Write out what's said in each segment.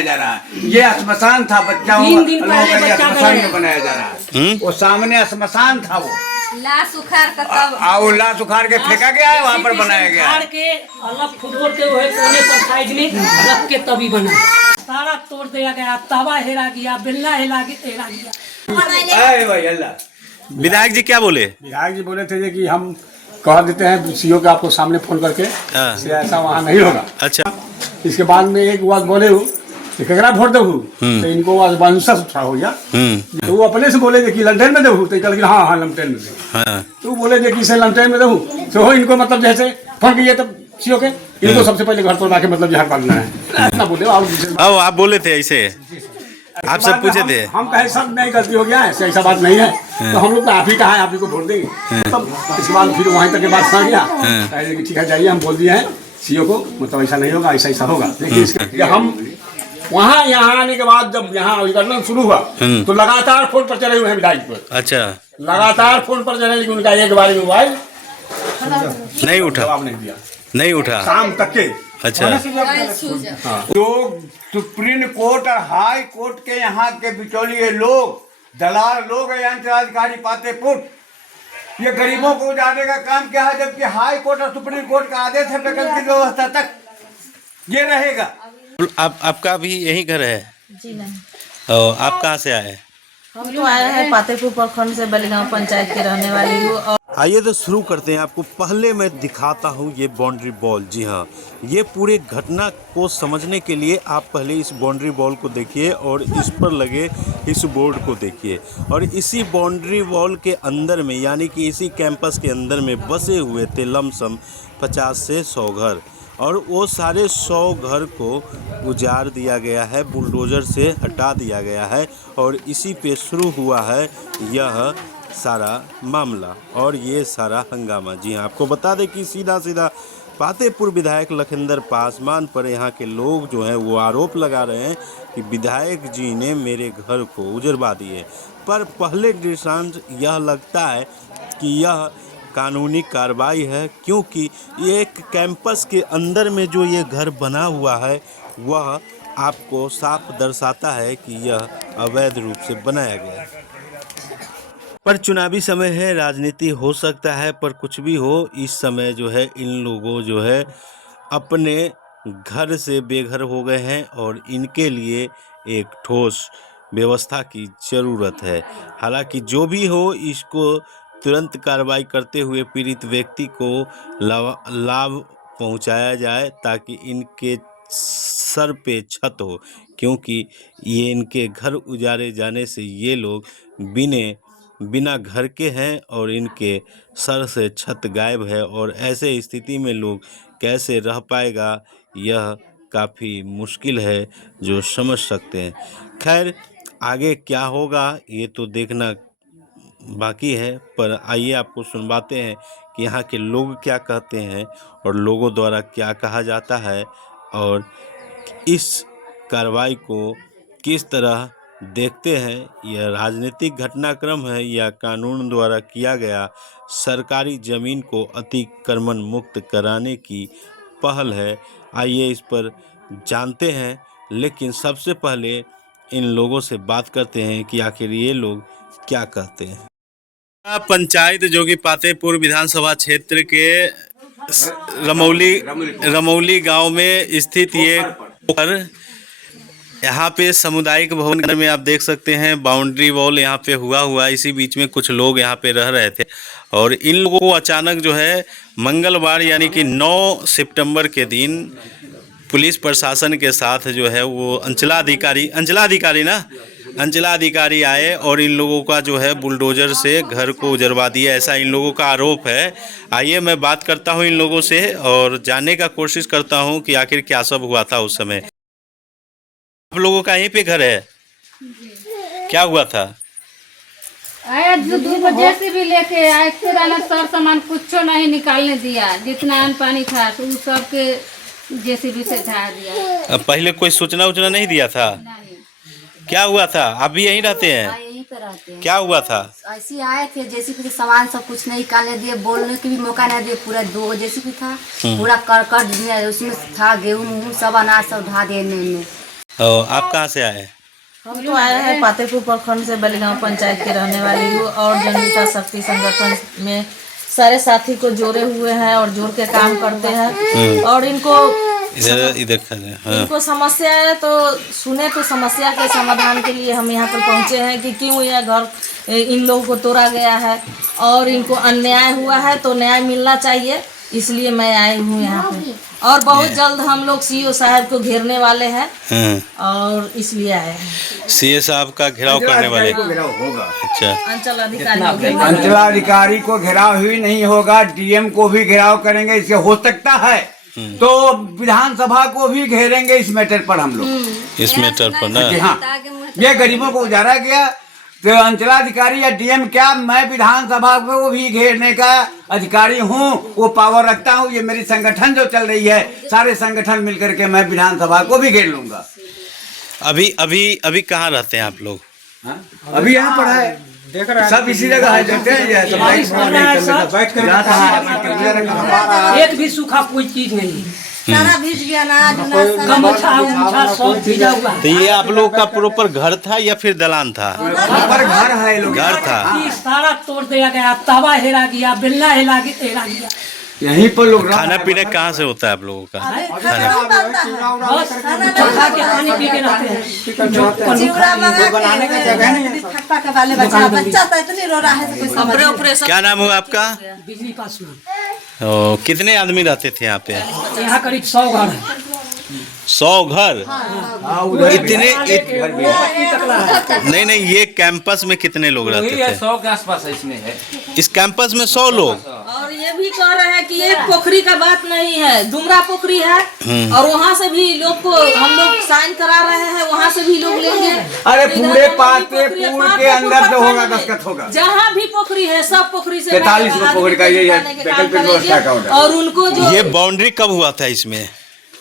बनाया जा रहा है। ये श्मशान था, बच्चाओं लोगों के लिए श्मशान में बनाया जा रहा है। वो सामने श्मशान था, वो लाश उखाड़ कर तब वो लाश उखाड़ के फेंका गया है, वहाँ पर बनाया गया है। उखाड़ के अलग फुटबॉल के हुए कोने पर साइड में रख के तभी बना। सारा तोड़ दिया गया, तवा हेरा गया, बेलना हेरा गया। अरे भाई अल्लाह। विधायक जी क्या बोले? विधायक जी बोले थे कि हम कह देते हैं सीओ के आपको सामने फोन करके से ऐसा वहाँ नहीं होगा। अच्छा। इसके बाद में एक बात बोले हो कि ककरा वोट दहू तो इनको वंशस उठा हो गया। तो वो अपने से बोले कि लमटेन में दहू, तो कल हाँ लमटेन में दे। तो बोले कि इसे लमटेन में दहू तो हो इनको मतलब जैसे फंक गए तब सीओ के इनको सबसे पहले घर तोड़वा के मतलब यहाँ करना है, इतना बोले। अब आप बोले थे ऐसे, आप सब पूछे थे, हम कहे सब नहीं गलती हो गया है, ऐसा बात नहीं है। तो हम लोग तो आप ही कहा है, आप ही को वोट देंगे। तब इसके बाद फिर वहीं तक के बात आ गया, कहे कि ठीक है जाइए, हम बोल दिए हैं सीओ को मतलब ऐसा नहीं होगा, ऐसा होगा। लेकिन इसके हम वहाँ यहाँ आने के बाद जब यहाँ करना शुरू हुआ तो लगातार फोन पर चले हुए हैं विधायक पर। अच्छा। लगातार फोन पर चले, लेकिन उनका एक बार मोबाइल नहीं उठा, जवाब नहीं दिया, नहीं उठा शाम तक के। अच्छा। तो सुप्रीम कोर्ट और हाई कोर्ट के यहाँ के बिचौलिए लोग, दलाल लोग, अंचलाधिकारी पातेपुर, ये गरीबों को उजाड़ने का काम किया है, जबकि हाई कोर्ट और सुप्रीम कोर्ट का आदेश है वैकल्पिक की व्यवस्था तक ये रहेगा। आपका भी यही घर है? जी नहीं। आप कहाँ से आए? हम तो आए हैं पातेपुर प्रखंड से, बलिगांव पंचायत के रहने वाली हूँ। और आइए तो शुरू करते हैं। आपको पहले मैं दिखाता हूँ ये बाउंड्री वॉल। जी हाँ, ये पूरे घटना को समझने के लिए आप पहले इस बाउंड्री वॉल को देखिए और इस पर लगे इस बोर्ड को देखिए। और इसी बाउंड्री वॉल के अंदर में, यानी कि इसी कैंपस के अंदर में बसे हुए थे लमसम 50 से 100 घर, और वो सारे 100 घर को उजाड़ दिया गया है, बुलडोज़र से हटा दिया गया है। और इसी पे शुरू हुआ है यह सारा मामला और ये सारा हंगामा। जी हाँ, आपको बता दें कि सीधा पातेपुर विधायक लखिंदर पासवान पर यहाँ के लोग जो हैं वो आरोप लगा रहे हैं कि विधायक जी ने मेरे घर को उजड़वा दिए। पर पहले दृष्टांत यह लगता है कि यह कानूनी कार्रवाई है, क्योंकि ये एक कैंपस के अंदर में जो ये घर बना हुआ है वह आपको साफ दर्शाता है कि यह अवैध रूप से बनाया गया है। पर चुनावी समय है, राजनीति हो सकता है, पर कुछ भी हो, इस समय जो है इन लोगों जो है अपने घर से बेघर हो गए हैं और इनके लिए एक ठोस व्यवस्था की ज़रूरत है। हालांकि जो भी हो, इसको तुरंत कार्रवाई करते हुए पीड़ित व्यक्ति को लाभ पहुंचाया जाए ताकि इनके सर पे छत हो, क्योंकि ये इनके घर उजाड़े जाने से ये लोग बिना घर के हैं और इनके सर से छत गायब है। और ऐसे स्थिति में लोग कैसे रह पाएगा, यह काफ़ी मुश्किल है, जो समझ सकते हैं। खैर, आगे क्या होगा ये तो देखना बाकी है, पर आइए आपको सुनवाते हैं कि यहाँ के लोग क्या कहते हैं और लोगों द्वारा क्या कहा जाता है, और इस कार्रवाई को किस तरह देखते हैं। यह राजनीतिक घटनाक्रम है या कानून द्वारा किया गया सरकारी ज़मीन को अतिक्रमण मुक्त कराने की पहल है। आइए इस पर जानते हैं, लेकिन सबसे पहले इन लोगों से बात करते हैं कि आखिर ये लोग क्या कहते हैं। पंचायत जो कि पातेपुर विधानसभा क्षेत्र के रमौली गांव में स्थित ये पर यहाँ पे सामुदायिक भवन में आप देख सकते हैं बाउंड्री वॉल यहाँ पे हुआ। इसी बीच में कुछ लोग यहाँ पे रह रहे थे और इन लोगों को अचानक जो है मंगलवार यानी कि 9 सितंबर के दिन पुलिस प्रशासन के साथ जो है वो अंचलाधिकारी आए और इन लोगों का जो है बुलडोज़र से घर को उजड़वा दिया, ऐसा इन लोगों का आरोप है। आइए मैं बात करता हूं इन लोगों से और जानने का कोशिश करता हूं कि आखिर क्या सब हुआ था उस समय। आप लोगों का यहीं पे घर है? क्या हुआ था? आया दूध जैसे भी लेके आए, फिर सर सामान कुछ नहीं निकालने दिया, जितना अन्न पानी था तो सब के जेसीबी से ढा दिया। पहले कोई सूचना नहीं दिया था? क्या हुआ था? आप भी यहीं रहते हैं? यहीं पे रहते हैं। क्या हुआ था? ऐसे आए थे, जेसीबी से सामान सब कुछ नहीं निकालने दिए, बोलने की भी मौका नहीं दिए। पूरा 2 जेसीबी था, पूरा करकट उसमें था, गेहूँ सब अनाज सब ढा दिए। आप कहाँ से आए? हम तो आए हैं पातेपुर प्रखंड से, बलिगांव पंचायत के रहने वाली हूँ और जनता शक्ति संगठन में सारे साथी को जोड़े हुए हैं और जोड़ के काम करते हैं। और इनको इधर खड़े। हाँ। इनको समस्या है तो सुने, तो समस्या के समाधान के लिए हम यहाँ पर पहुँचे हैं कि क्यों यह घर इन लोगों को तोड़ा गया है और इनको अन्याय हुआ है तो न्याय मिलना चाहिए, इसलिए मैं आई हूँ यहाँ पे। और बहुत जल्द हम लोग सीओ साहब को घेरने वाले हैं और इसलिए आए हैं। सीए साहब का घेराव करने वाले होगा। अच्छा, अंचलाधिकारी को घेराव ही नहीं होगा, डीएम को भी घेराव करेंगे। इससे हो सकता है तो विधानसभा को भी घेरेंगे इस मैटर पर हम लोग। इस मैटर पर ना, हाँ, ये गरीबों को उजाड़ा गया तो अंचलाधिकारी या डीएम क्या, मैं विधानसभा को भी घेरने का अधिकारी हूँ, वो पावर रखता हूँ। ये मेरी संगठन जो चल रही है, सारे संगठन मिलकर के मैं विधानसभा को भी घेर लूंगा। अभी कहाँ रहते हैं आप लोग? हाँ? अभी यहाँ पर है, देख रहे हैं सब इसी जगह है, देखते हैं एक भी सूखा कोई चीज नहीं, सारा भीज गया ना। गमछा उमछा सब भीजा हुआ। तो ये आप लोग का प्रॉपर घर था या फिर दलान था? पर घर है, लोग घर था। सारा तोड़ दिया गया, तवा हेरा गया, बेल्ला हेरा गया। यहीं पर लोग खाना पीना कहाँ से होता है आप लोगों का? बस खा के पानी पी के रहते हैं। बनाने का जगह नहीं, बच्चा तो इतनी रो रहा है। क्या नाम हुआ आपका? बिजली पासवान। कितने आदमी रहते थे यहाँ पे? यहाँ करीब 100 घर है। 100 घर? इतने नहीं, ये कैंपस में कितने लोग रहते थे? 100 के आसपास इसमें है। इस कैंपस में 100 लोग? और ये भी कह रहे हैं कि एक पोखरी का बात नहीं है, डुमरा पोखरी है और वहाँ से भी लोग को हम लोग साइन करा रहे हैं, वहाँ से भी लोग लेंगे। अरे पूरे पातेपुर के अंदर से होगा, दस्तखत होगा। जहाँ भी पोखरी है सब पोखरी से 43 पोखरी का ये वैकल्पिक व्यवस्था का होगा। और उनको जो ये बाउंड्री कब हुआ था इसमें?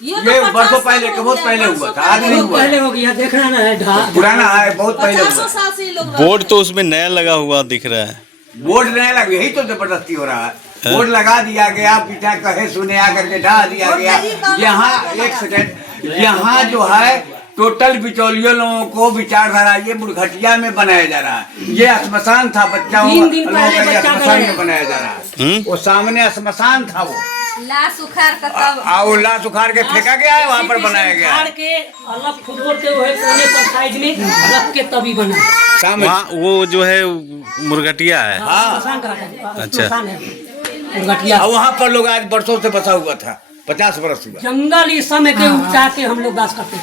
ये वर्षों पहले, बहुत पहले हुआ था, आज नहीं हुआ। पहले हो गया, देखना ना है, पुराना है, बहुत पहले हुआ। 50 साल से लोग बोर्ड तो उसमें नया लगा हुआ दिख रहा है। बोर्ड नहीं लगा, यही तो जबरदस्ती हो रहा है। बोर्ड लगा दिया गया, पीछा कहे सुने आकर के ढा दिया गया। यहाँ एक सेकंड, यहाँ जो है टोटल बिचौलियों लोगों को विचारधारा ये मुर्घटिया में बनाया जा रहा है। ये श्मशान था, बच्चाओं श्मशान में बनाया जा रहा है। वो सामने श्मशान था, वो लाश उखाड़ कर तब वो लाश उखाड़ के फेंका गया है, वहाँ पर बनाया गया है। उखाड़ के अलग फुटबॉल के वो है कोने पर साइड में रख के तभी बना। वहाँ वो जो है मुर्घटिया है। अच्छा, वहाँ पर लोग आज बरसों से बसा हुआ था, 50 बरस हुआ। जंगल इस समय के उपजा के हम लोग बात करते थे।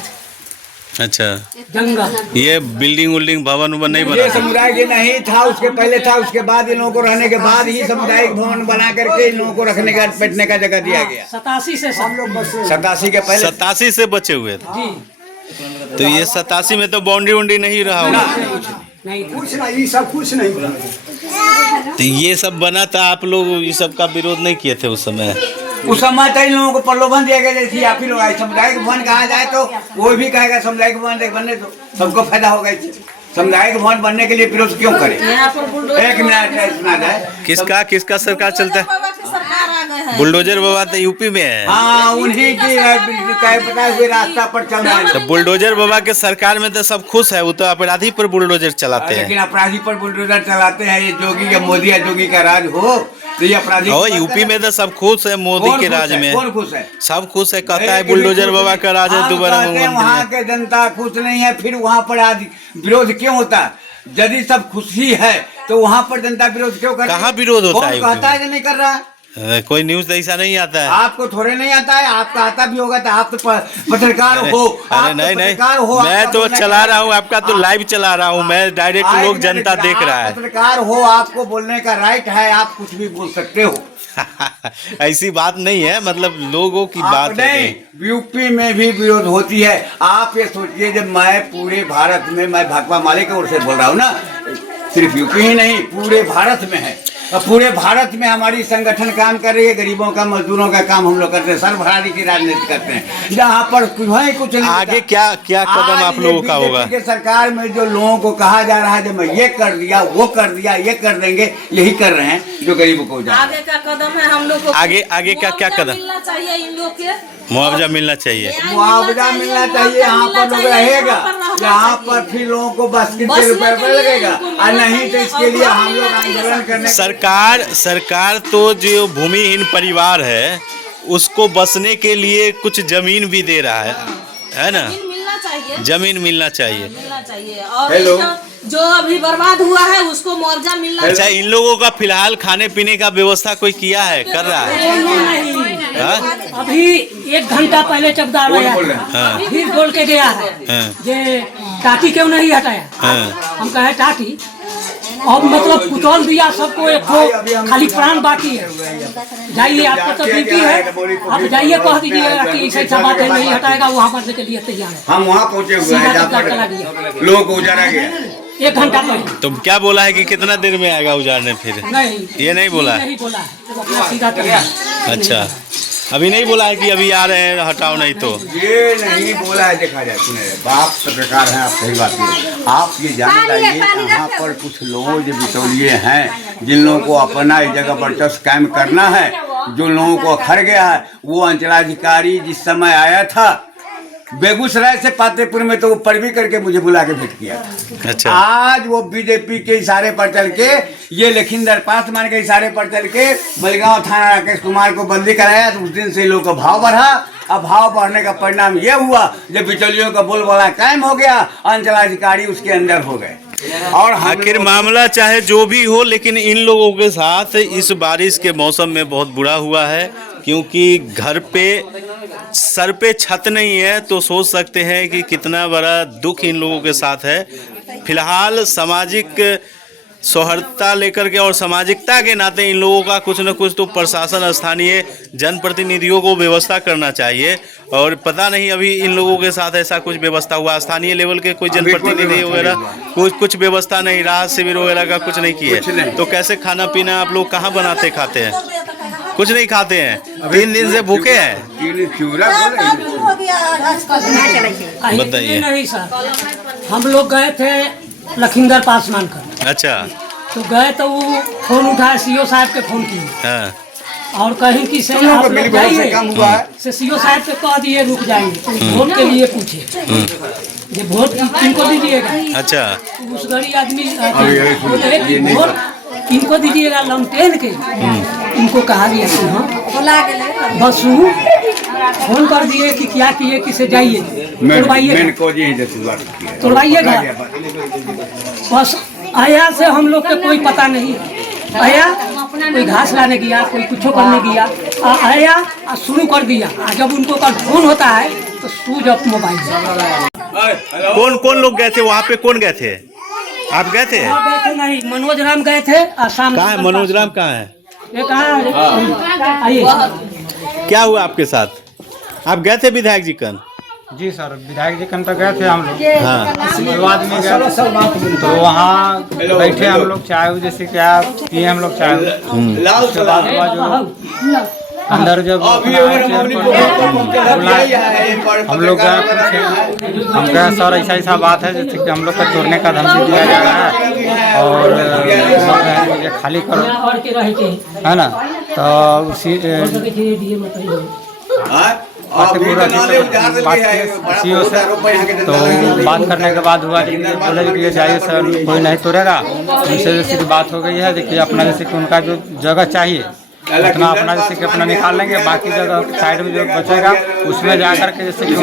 अच्छा, जंगल। ये बिल्डिंग उल्डिंग भवन नहीं ये बना? समुदाय के नहीं था, उसके पहले था, उसके बाद इन लोगों को रहने के बाद ही सामुदायिक भवन बना करके इन लोगों को रखने का, बैठने का जगह दिया गया। 87 से हम लोग 87 के पहले 87 से बचे हुए थे। जी, तो ये 87 में तो बाउंड्री उंड्री नहीं रहा होगा? नहीं कुछ नहीं, सब कुछ नहीं। तो ये सब बना था, आप लोग ये सब का विरोध नहीं किए थे उस समय? उस समय तो इन लोगों को प्रलोभन दिया गया, जैसे आप ही लोग आए। सामुदायिक भवन कहा जाए तो कोई भी कहेगा सामुदायिक भवन बनने दो, सबको फायदा होगा। सामुदायिक भवन बनने के लिए विरोध क्यों करें? एक मिनट सुना जाए। किसका सरकार चलता है? सरकार आ गए हैं। बुलडोजर बाबा तो यूपी में है। हाँ, उन्हीं की बताए हुए रास्ता पर चल रहा है। तो बुलडोजर बाबा के सरकार में तो सब खुश है, वो तो अपराधी पर बुलडोजर चलाते हैं। लेकिन अपराधी पर बुलडोजर चलाते हैं। ये जोगी या मोदी या जोगी का राज हो तो ये अपराधी। यूपी में तो सब खुश है, मोदी के राज में कौन खुश है? सब खुश है, कहता है बुलडोजर बाबा का राज है दोबारा। वहाँ के जनता खुश नहीं है, फिर वहाँ पर विरोध क्यों होता? यदि सब खुशी है तो वहाँ पर जनता विरोध क्यों करती है? कहाँ विरोध होता है? कहता है कि नहीं कर रहा है? कोई न्यूज ऐसा नहीं आता है। आपको थोड़े नहीं आता है, आपका आता भी होगा तो आप तो पत्रकार हो। अरे नहीं, मैं तो चला रहा हूँ, आपका तो लाइव चला रहा हूँ मैं, डायरेक्ट लोग जनता देख रहा है। पत्रकार हो, आपको बोलने का राइट है, आप कुछ भी बोल सकते हो। ऐसी बात नहीं है, मतलब लोगों की बात है। यूपी में भी विरोध होती है। आप ये सोचिए, जब मैं पूरे भारत में, मैं भाकपा माले की ओर से बोल रहा हूँ ना, सिर्फ यूपी ही नहीं पूरे भारत में है। और पूरे भारत में हमारी संगठन काम कर रही है। गरीबों का, मजदूरों का काम हम लोग करते हैं, सरभरारी की राजनीति करते हैं। यहाँ पर कुछ नहीं। आगे क्या क्या कदम आप लोगों का होगा? के सरकार में जो लोगों को कहा जा रहा है जब मैं ये कर दिया, वो कर दिया, ये कर देंगे, यही कर रहे हैं जो गरीबों को आगे का कदम है हम लोग को, आगे क्या कदम? मिलना चाहिए इन लोग के, मुआवजा मिलना चाहिए। मुआवजा मिलना चाहिए। यहाँ पर लोग रहेगा, यहाँ पर फिर लोगों को बस कितने रुपए पर लगेगा, और नहीं तो इसके लिए हम लोग आंदोलन करने। सरकार तो जो भूमिहीन परिवार है उसको बसने के लिए कुछ जमीन भी दे रहा है ना? जमीन मिलना चाहिए। और जो अभी बर्बाद हुआ है उसको मुआवजा मिलना चाहिए। अच्छा, इन लोगों का फिलहाल खाने पीने का व्यवस्था कोई किया है, कर रहा है? अभी 1 घंटा पहले चौकीदार आया फिर बोल के गया है जे टाटी क्यों नहीं हटाया। हम कहे टाटी अब मतलब कुचल दिया सबको, एक खाली प्राण बाकी है। जाइए, आपको तो ड्यूटी है, आप जाइए, कह दीजिएगा कि ऐसा बात है, नहीं हटाएगा, वहाँ पर के लिए तैयार है। हम वहाँ पहुँचे हुए हैं जहाँ पर लोगों को उजाड़ा गया 1 घंटा पहले। तो क्या बोला है कि कितना देर में आएगा उजाड़ने? फिर नहीं, ये नहीं बोला है। नहीं बोला है, अपना सीधा तैयार। अच्छा, अभी नहीं बोला है कि अभी आ रहे हैं, हटाओ नहीं तो? ये नहीं बोला है। देखा जाए, सुने बाप पत्रकार हैं आप, सही बात है। आप ये जान जाइए, यहाँ पर कुछ लोग जो बिचौलिए हैं, जिन लोगों को अपना इस जगह वर्चस्व कायम करना है, जो लोगों को अखड़ गया है, वो अंचलाधिकारी जिस समय आया था बेगूसराय से पातेपुर में, तो वो परवी करके मुझे बुला के भेंट किया। अच्छा, आज वो बीजेपी के इशारे पर चल के, ये लखींदर पासवान के इशारे पर चल के मलगांव थाना राकेश कुमार को बंदी कराया। तो उस दिन से लोगों का भाव बढ़ा। अब भाव बढ़ने का परिणाम ये हुआ जब बिचौलियों का बोलबाला कायम हो गया, अंचलाधिकारी उसके अंदर हो गए। और आखिर मामला चाहे जो भी हो, लेकिन इन लोगों के साथ इस बारिश के मौसम में बहुत बुरा हुआ है, क्योंकि घर पे सर पे छत नहीं है, तो सोच सकते हैं कि कितना बड़ा दुख इन लोगों के साथ है। फिलहाल सामाजिक सौहार्दता लेकर के और सामाजिकता के नाते इन लोगों का कुछ न कुछ तो प्रशासन, स्थानीय जनप्रतिनिधियों को व्यवस्था करना चाहिए। और पता नहीं अभी इन लोगों के साथ ऐसा कुछ व्यवस्था हुआ, स्थानीय लेवल के कोई जनप्रतिनिधि वगैरह कुछ व्यवस्था नहीं, राहत शिविर वगैरह का कुछ नहीं किए। तो कैसे खाना पीना आप लोग कहाँ बनाते खाते हैं? कुछ नहीं खाते हैं, 3 दिन से भूखे हैं। बताइए। नहीं सर, हम लोग गए थे लखींदर पासवान कर। अच्छा, तो गए तो वो फोन उठाया, सीओ साहब के फोन किए। हाँ, और कहीं कि से आप लोग जाइए, से सीओ साहब से कह दिए रुक जाएंगे। तो वोट के लिए पूछे, ये वोट किनको दीजिएगा? अच्छा, उस गरीब आदमी बोले कि वोट किनको दीजिएगा? लमटेन के। इनको कहा गया कि हाँ बस फोन कर दिए कि क्या किए, किसे जाइए तोड़वाइएगा। बस आया से हम लोग का कोई पता नहीं। आया कोई घास लाने गया, कोई कुछ करने गया, आया और शुरू कर दिया। जब उनको कल फोन होता है तो स्विच ऑफ मोबाइल। कौन कौन लोग गए थे वहाँ पे? कौन गए थे? आप गए थे? गए थे नहीं, मनोज राम गए थे। आसाम कहाँ है मनोज राम? कहाँ है? ये कहाँ? आइए, क्या हुआ आपके साथ? आप गए थे विधायक जी कन? जी सर, विधायक जी कन तो गए थे हम लोग। हाँ, विवाद में गए तो वहाँ बैठे हम लोग, चाय जैसे क्या पिए हम लोग चाय। उसके बाद हुआ जो अंदर जब हम लोग हम कहे सर ऐसा बात है जैसे कि हम लोग का तोड़ने का धमकी दिया जा रहा है और ये खाली करो, है ना? तो उसी सीओ से तो बात करने के बाद हुआ बोले कि ये जाइए सर, कोई नहीं तोड़ेगा। उनसे जैसे की बात हो गई है, देखिए अपना जैसे कि उनका जो जगह चाहिए उतना अपना जैसे कि अपना निकाल लेंगे, बाकी जगह साइड में जो बचेगा उसमें जा करके जैसे कि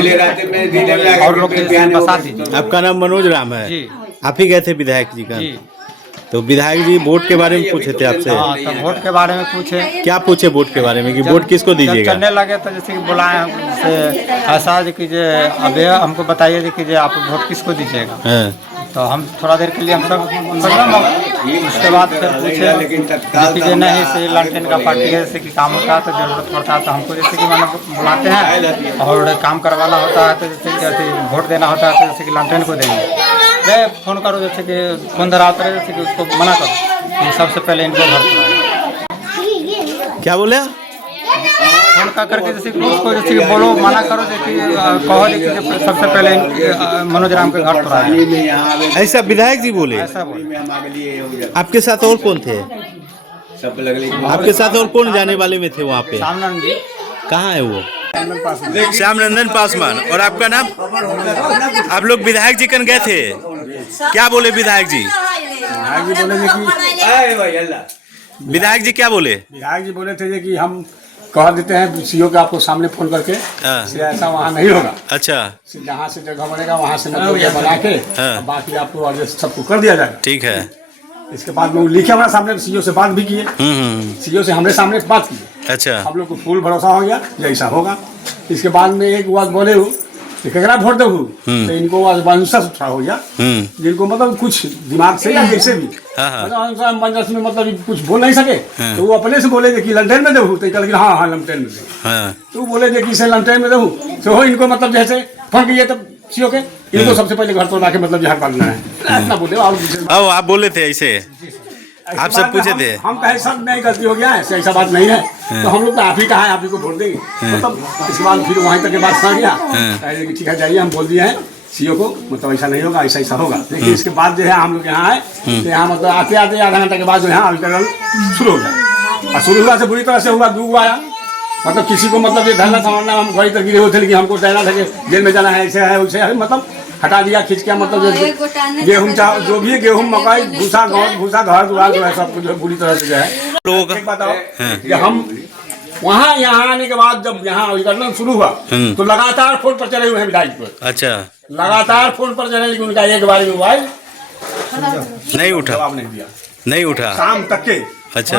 और लोग बसा दीजिए। आपका नाम मनोज राम है? जी। आप ही गए थे विधायक जी का? जी। तो विधायक जी वोट के बारे में पूछे थे आपसे? हाँ, तो वोट के बारे में पूछे। क्या पूछे वोट के बारे में कि वोट किसको दीजिएगा? चलने लगे तो जैसे कि बुलाए ऐसा कीजिए, अब हमको बताइए कि आप वोट किसको दीजिएगा। तो हम थोड़ा देर के लिए हम सब उसके बाद फिर पूछे कि नहीं से लालटेन का पार्टी है, जैसे कि काम होता है तो जरूरत पड़ता है तो हमको जैसे कि मैंने बुलाते हैं, और काम करवाना होता है तो जैसे कि वोट देना होता है तो जैसे कि लालटेन को देंगे। फोन करो, जैसे कि फोन धरा उतरे, जैसे कि उसको मना करो, सबसे पहले इनको घर क्या बोले? फोन कर करके जैसे कि उसको जैसे कि बोलो, मना करो, जैसे कहो कि सबसे पहले मनोज राम के घर तोड़ा जाए। ऐसा विधायक जी बोले? ऐसा बोले। आपके साथ और कौन थे? आपके साथ और कौन जाने वाले में थे वहाँ पे? सामने जी। कहाँ है वो? श्याम नंदन पासवान। और आपका नाम? आप लोग विधायक जी कन गए थे, क्या बोले विधायक जी? विधायक जी क्या बोले? विधायक जी बोले थे कि हम कह देते हैं सीओ के आपको सामने फोन करके, ऐसा वहाँ नहीं होगा। अच्छा, जहाँ से जगह बनेगा वहाँ से मतलब बना के बाकी आपको एडजस्ट सबको कर दिया जाएगा। ठीक है। इसके बाद में लिखे हमारे सामने, सीओ से बात भी किए, सीओ से हमारे सामने बात की। अच्छा, हम लोग को फुल भरोसा हो गया जैसा होगा। इसके बाद में एक बात बोले हूँ कि ककरा वोट दे तो इनको वंशस उठा हो गया, जिनको मतलब कुछ दिमाग से या जैसे भी मतलब वंशस में मतलब कुछ बोल नहीं सके, तो वो अपने से बोले कि लमटेन में देहूँ, तो कल हाँ हाँ लमटेन में दे, तो बोले कि इसे लमटेन में देहूँ, तो इनको मतलब जैसे फोन किए तब सीओ के इनको सबसे पहले घर तोड़ा के मतलब यहाँ करना है, इतना बोले। और आप बोले थे ऐसे, आप सब पूछे थे? हम कहे सब नहीं गलती हो गया है, ऐसा बात नहीं है, तो हम लोग तो आप ही कहा है, आप ही को वोट देंगे। मतलब इसके बाद फिर वहीं तक के बात सुना गया, कहे कि ठीक है जाइए, हम बोल दिए हैं सीओ को, मतलब ऐसा नहीं होगा, ऐसा होगा। लेकिन इसके बाद जो है हम लोग यहाँ आए, तो यहाँ मतलब आते आते आधा घंटा के बाद जो है अल्टरल शुरू हो गया। और शुरू हुआ से बुरी तरह से हुआ, 2 गो आया, मतलब किसी को मतलब ये धरना समझना, हम वही तक गिरे हुए थे कि हमको कहना था कि जेल में जाना है, ऐसे है वैसे है, मतलब हटा दिया खींच के। मतलब गेहूँ जो भी गेहूँ मकई भूसा घर दुआर जो है सब कुछ बुरी तरह से जो है। लोग बताओ कि हम वहाँ यहाँ आने के बाद जब यहाँ अभिकरण शुरू हुआ तो लगातार फोन पर चले हुए हैं विधायक पर। अच्छा, लगातार फोन पर चले, लेकिन उनका एक बार मोबाइल नहीं उठा, जवाब नहीं दिया, नहीं उठा शाम तक के। अच्छा,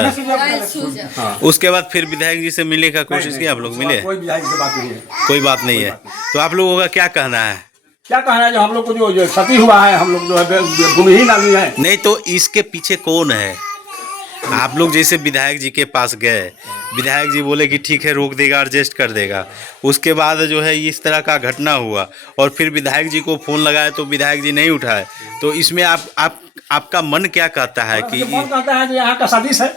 उसके बाद फिर विधायक जी से मिलने का कोशिश किया? आप लोग मिले? कोई विधायक से बात नहीं है, कोई बात नहीं है। तो आप लोगों का क्या कहना है? क्या कहना है, जो हम लोग को जो क्षति हुआ है, हम लोग जो है भूमिहीन आदमी है। नहीं तो इसके पीछे कौन है? आप लोग जैसे विधायक जी के पास गए, विधायक जी बोले कि ठीक है रोक देगा, एडजस्ट कर देगा, उसके बाद जो है इस तरह का घटना हुआ और फिर विधायक जी को फोन लगाए तो विधायक जी नहीं उठाए, तो इसमें आपका मन क्या कहता है? कि कहता है कि यहाँ का साजिश है।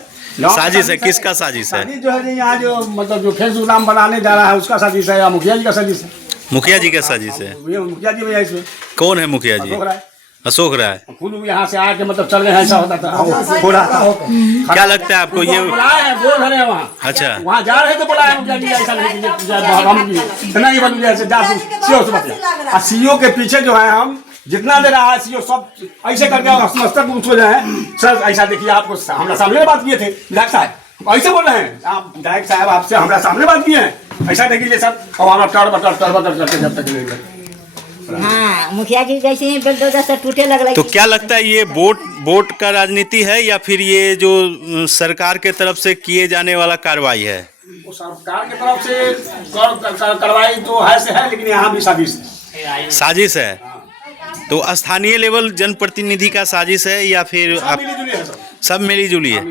साजिश है? किसका साजिश है? जो है यहाँ जो मतलब जो फेसबुक नाम बनाने जा रहा है उसका साजिश है, या मुखिया जी का साजिश है? मुखिया जी का साजिश है। मुखिया जी भैया इसमें कौन है मुखिया जी? अशोक राय। खुद यहाँ से आके मतलब चल रहे हैं, ऐसा होता था, हो रहा था। क्या लगता है आपको ये? बुलाए हैं, बोल रहे हैं वहाँ। अच्छा, वहाँ जा रहे हैं तो बुलाए मुखिया जी, ऐसा नहीं बन गया सीओ से बतिया। और सीओ के पीछे जो है हम जितना दे रहा है सीओ सब ऐसे करके मस्तक ऊँच हो जाए सर, ऐसा देखिए आपको हमारा सामने बात किए थे विधायक साहब, ऐसे बोल रहे हैं आप विधायक साहब आपसे हमारा सामने बात किए हैं, ऐसा देखिए सर। और हमारा टर्बटर करके जब तक नहीं गए। हाँ, मुखिया जी जैसे ही बुलडोजर से टूटे लग। तो क्या लगता है ये वोट का राजनीति है या फिर ये जो सरकार के तरफ से किए जाने वाला कार्रवाई है? वो सरकार की तरफ से कार्रवाई तो है से है, लेकिन यहाँ भी साजिश है। तो स्थानीय लेवल जनप्रतिनिधि का साजिश है या फिर आप सब मिली जुली है?